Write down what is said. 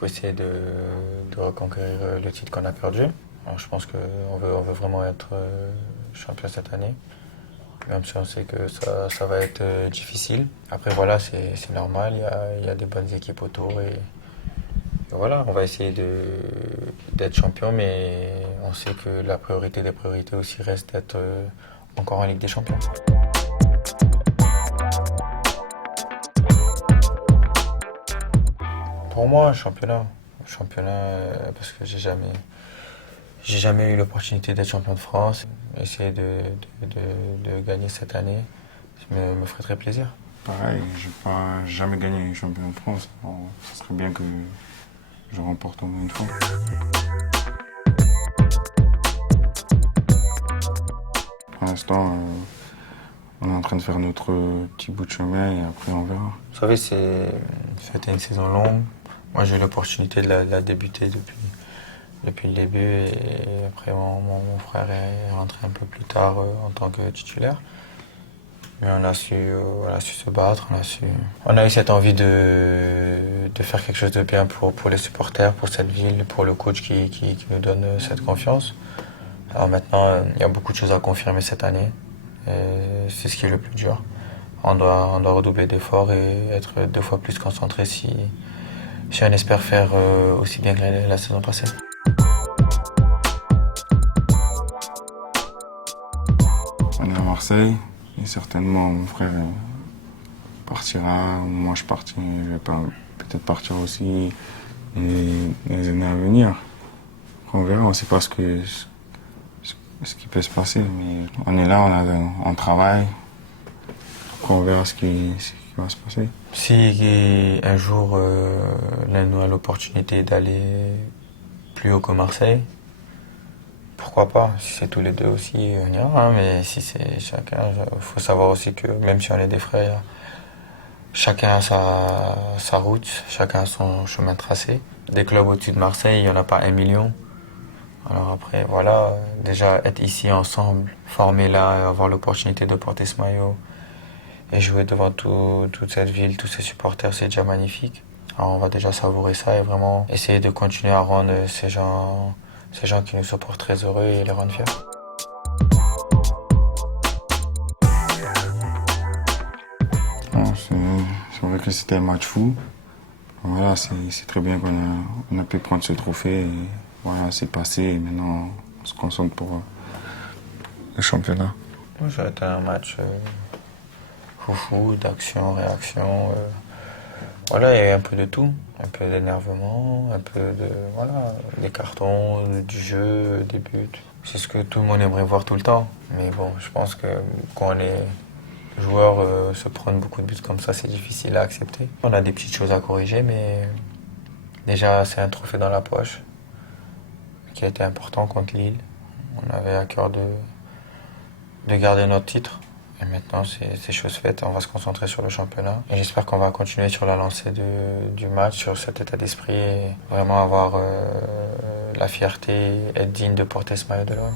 faut essayer de reconquérir le titre qu'on a perdu. Alors, je pense qu'on veut vraiment être champion cette année. Même si on sait que ça va être difficile. Après voilà, c'est normal, il y a des bonnes équipes autour et voilà, on va essayer d'être champion, mais on sait que la priorité des priorités aussi reste d'être encore en Ligue des Champions. Pour moi, championnat parce que j'ai jamais eu l'opportunité d'être champion de France. Essayer de gagner cette année me ferait très plaisir. Pareil, je n'ai pas jamais gagné les championnats de France. Alors, ce serait bien que je remporte au moins une fois. Pour l'instant, on est en train de faire notre petit bout de chemin et après on verra. Vous savez, c'était une saison longue. Moi, j'ai eu l'opportunité de la débuter depuis le début et après mon frère est rentré un peu plus tard en tant que titulaire. Mais on a su se battre, on a eu cette envie de faire quelque chose de bien pour les supporters, pour cette ville, pour le coach qui nous donne cette confiance. Alors maintenant, il y a beaucoup de choses à confirmer cette année. Et c'est ce qui est le plus dur. On doit redoubler d'efforts et être 2 fois plus concentré si on espère faire aussi bien que la saison passée. On est à Marseille et certainement mon frère partira, moi je partirai, je vais peut-être partir aussi les années à venir. On verra, on ne sait pas ce qui peut se passer, mais on est là, on travaille, après on verra ce qui va se passer. Si un jour l'un de nous a l'opportunité d'aller plus haut que Marseille, pourquoi pas? Si c'est tous les deux aussi, on ira, hein, mais si c'est chacun, il faut savoir aussi que même si on est des frères, chacun a sa route, chacun a son chemin tracé. Des clubs au-dessus de Marseille, il n'y en a pas 1 million. Alors après, voilà, déjà être ici ensemble, former là, avoir l'opportunité de porter ce maillot et jouer devant toute cette ville, tous ces supporters, c'est déjà magnifique. Alors on va déjà savourer ça et vraiment essayer de continuer à rendre ces gens qui nous supportent très heureux et les rendre fiers. Bon, c'est vrai que c'était un match fou. Voilà, c'est très bien qu'on a pu prendre ce trophée. Et voilà, c'est passé et maintenant on se concentre pour le championnat. Oui, ça a été un match foufou, d'action, réaction. Voilà, il y a eu un peu de tout. Un peu d'énervement, un peu voilà, des cartons, du jeu, des buts. C'est ce que tout le monde aimerait voir tout le temps. Mais bon, je pense que quand les joueurs se prennent beaucoup de buts comme ça, c'est difficile à accepter. On a des petites choses à corriger, mais déjà, c'est un trophée dans la poche qui a été important contre Lille. On avait à cœur de garder notre titre. Et maintenant, c'est chose faite. On va se concentrer sur le championnat. Et j'espère qu'on va continuer sur la lancée du match, sur cet état d'esprit et vraiment avoir la fierté, être digne de porter ce maillot de l'OM.